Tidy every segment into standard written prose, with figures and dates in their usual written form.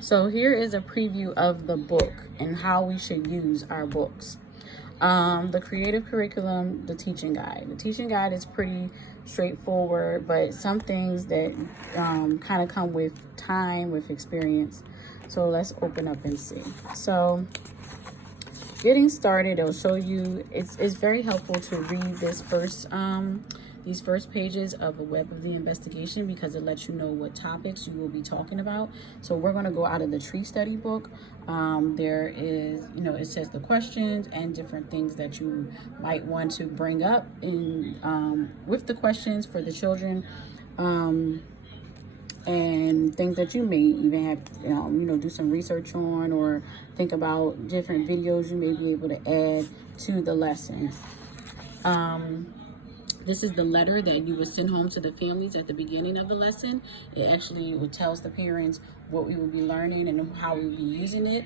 So here is a preview of the book and how we should use our books. The creative curriculum, the teaching guide. The teaching guide is pretty straightforward, but some things that kind of come with time, with experience. So let's open up and see. So getting started, it'll show you, it's very helpful to read this first these first pages of the web of the investigation, because it lets you know what topics you will be talking about. So we're going to go out of the tree study book. There is, it says the questions and different things that you might want to bring up in with the questions for the children. And things that you may even have, do some research on, or think about different videos you may be able to add to the lesson. This is the letter that you would send home to the families at the beginning of the lesson. It actually tells the parents what we will be learning and how we will be using it,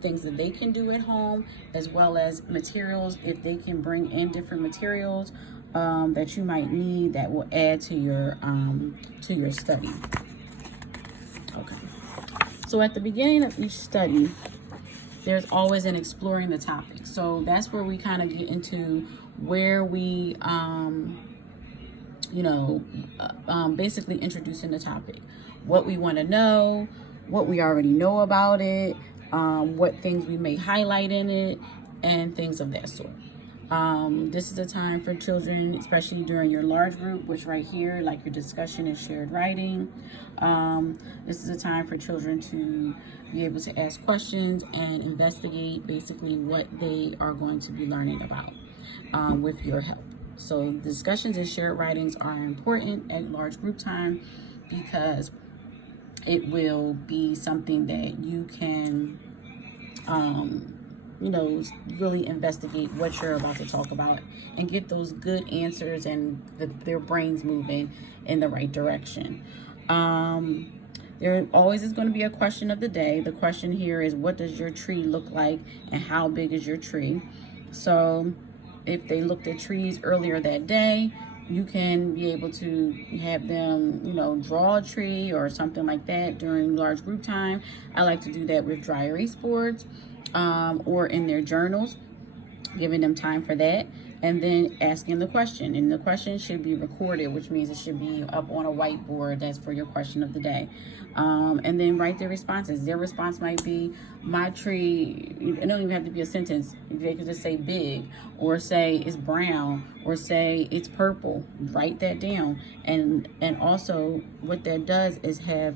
things that they can do at home, as well as materials, if they can bring in different materials that you might need that will add to your study. Okay. So at the beginning of each study, there's always an exploring the topic. So that's where we kind of get into where we, basically introducing the topic, what we want to know, what we already know about it, what things we may highlight in it, and things of that sort. This is a time for children, especially during your large group, which right here, like your discussion and shared writing. This is a time for children to be able to ask questions and investigate basically what they are going to be learning about with your help. So discussions and shared writings are important at large group time, because it will be something that you can really investigate what you're about to talk about and get those good answers and their brains moving in the right direction. There always is going to be a question of the day. The question here is, what does your tree look like and how big is your tree? So if they looked at trees earlier that day, you can be able to have them, draw a tree or something like that during large group time. I like to do that with dry erase boards or in their journals, giving them time for that, and then asking the question. And the question should be recorded, which means it should be up on a whiteboard. That's for your question of the day. And then write their responses. Their response might be, my tree, it don't even have to be a sentence. They could just say big, or say it's brown, or say it's purple. Write that down. And also what that does is have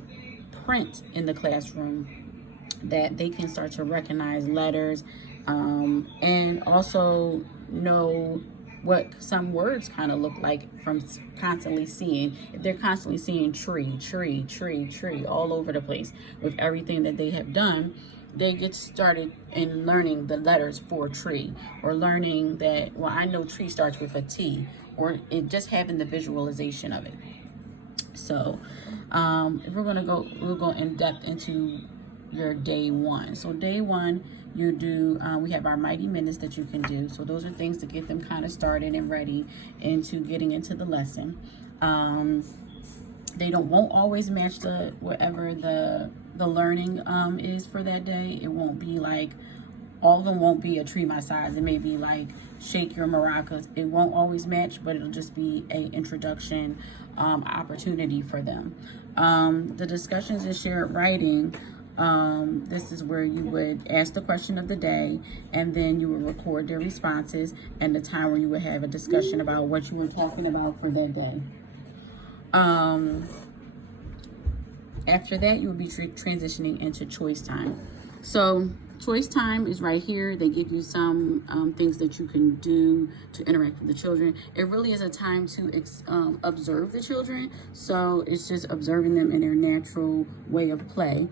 print in the classroom that they can start to recognize letters, and also know what some words kind of look like from constantly seeing. If they're constantly seeing tree, tree, tree, tree all over the place with everything that they have done, they get started in learning the letters for tree, or learning that, well, I know tree starts with a T, or it just having the visualization of it. So if we'll go in depth into your day one. So day one, you do, we have our mighty minutes that you can do. So those are things to get them kind of started and ready into getting into the lesson. They won't always match whatever the learning is for that day. It won't be like, all of them won't be a tree my size. It may be like shake your maracas. It won't always match, but it'll just be a introduction opportunity for them. The discussions and shared writing, this is where you would ask the question of the day, and then you would record their responses and the time where you would have a discussion about what you were talking about for that day. After that, you will be transitioning into choice time. So choice time is right here. They give you some things that you can do to interact with the children. It really is a time to observe the children. So it's just observing them in their natural way of play.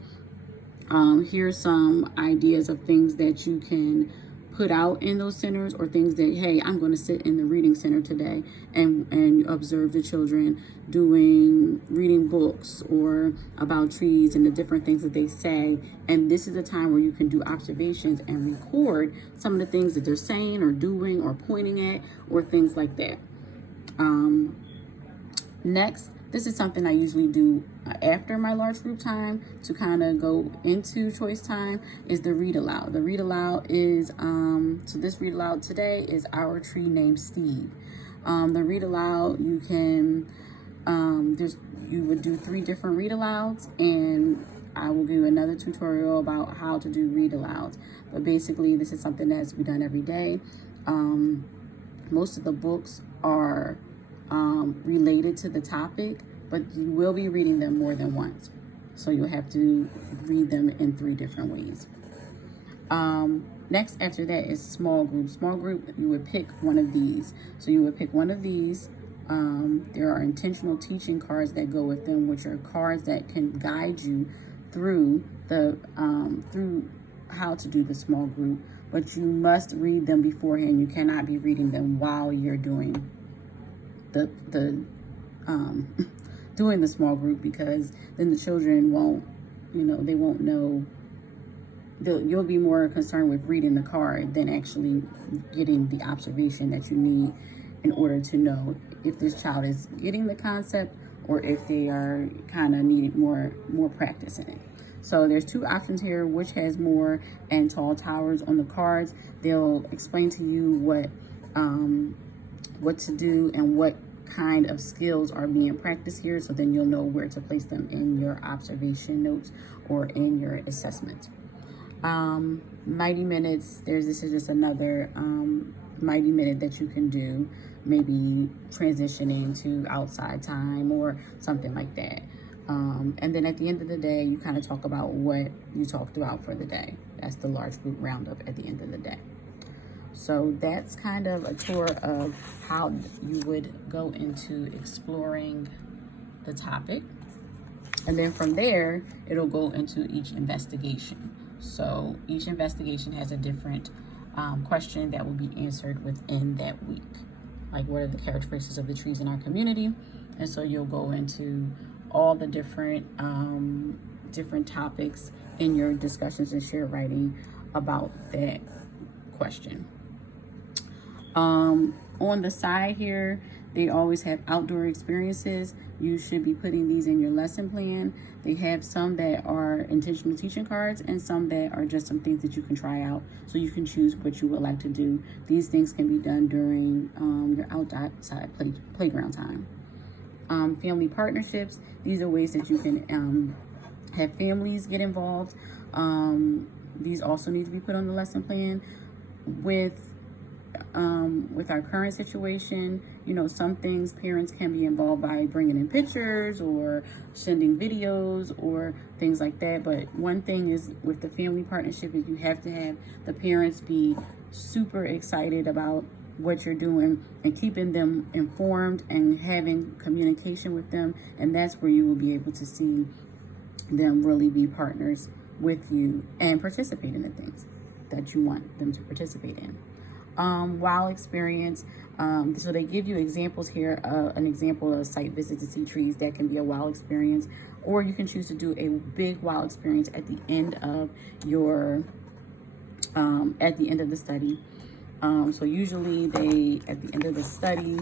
Here's some ideas of things that you can put out in those centers, or things that, hey, I'm going to sit in the reading center today and observe the children reading books or about trees and the different things that they say. And this is a time where you can do observations and record some of the things that they're saying or doing or pointing at, or things like that. Next, This is something I usually do after my large group time to kind of go into choice time, is the read aloud. The read aloud is, so this read aloud today is Our Tree Named Steve. The read aloud, you can, you would do 3 different read alouds, and I will do another tutorial about how to do read alouds. But basically, this is something that's to be done every day. Most of the books are related to the topic, but you will be reading them more than once. So you'll have to read them in 3 different ways. Next after that is small group. Small group, you would pick one of these. So you would pick one of these. There are intentional teaching cards that go with them, which are cards that can guide you through through how to do the small group, but you must read them beforehand. You cannot be reading them while you're doing doing the small group, because then the children won't, they won't know. You'll be more concerned with reading the card than actually getting the observation that you need in order to know if this child is getting the concept or if they are kind of needing more practice in it. So there's 2 options here: Which Has More and Tall Towers on the cards. They'll explain to you what to do and what kind of skills are being practiced here, so then you'll know where to place them in your observation notes or in your assessment. Mighty minutes, this is just another mighty minute that you can do, maybe transitioning to outside time or something like that. And then at the end of the day, you kind of talk about what you talked about for the day. That's the large group roundup at the end of the day. So that's kind of a tour of how you would go into exploring the topic. And then from there, it'll go into each investigation. So each investigation has a different question that will be answered within that week. Like, what are the characteristics of the trees in our community? And so you'll go into all the different topics in your discussions and shared writing about that question. On the side here, they always have outdoor experiences. You should be putting these in your lesson plan. They have some that are intentional teaching cards and some that are just some things that you can try out, so you can choose what you would like to do. These things can be done during your outside playground time. Family partnerships, these are ways that you can have families get involved. These also need to be put on the lesson plan. With our current situation, some things parents can be involved by bringing in pictures or sending videos or things like that. But one thing is, with the family partnership, is you have to have the parents be super excited about what you're doing and keeping them informed and having communication with them. And that's where you will be able to see them really be partners with you and participate in the things that you want them to participate in. Wild experience. So they give you examples here. An example of a site visit to see trees, that can be a wild experience, or you can choose to do a big wild experience at the end of your the study. So usually at the end of the study,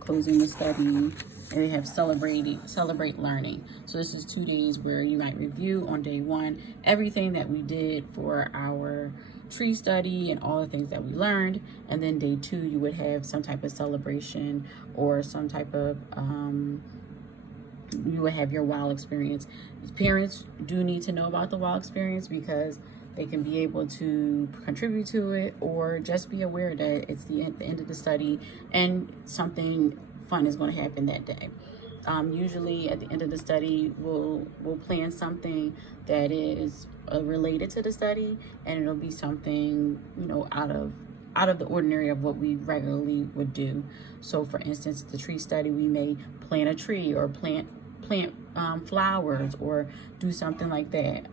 closing the study, they have celebrate learning. So this is 2 days where you might review on day 1 everything that we did for our tree study and all the things that we learned, and then day 2 you would have some type of celebration or some type of you would have your wild experience. Parents do need to know about the wild experience because they can be able to contribute to it, or just be aware that it's the end of the study and something fun is going to happen that day. Usually at the end of the study, we'll plan something that is related to the study, and it'll be something out of the ordinary of what we regularly would do. So for instance, the tree study, we may plant a tree or plant flowers or do something like that.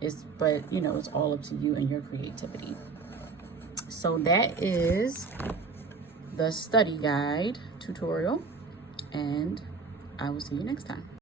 It's all up to you and your creativity. So that is the study guide tutorial, and I will see you next time.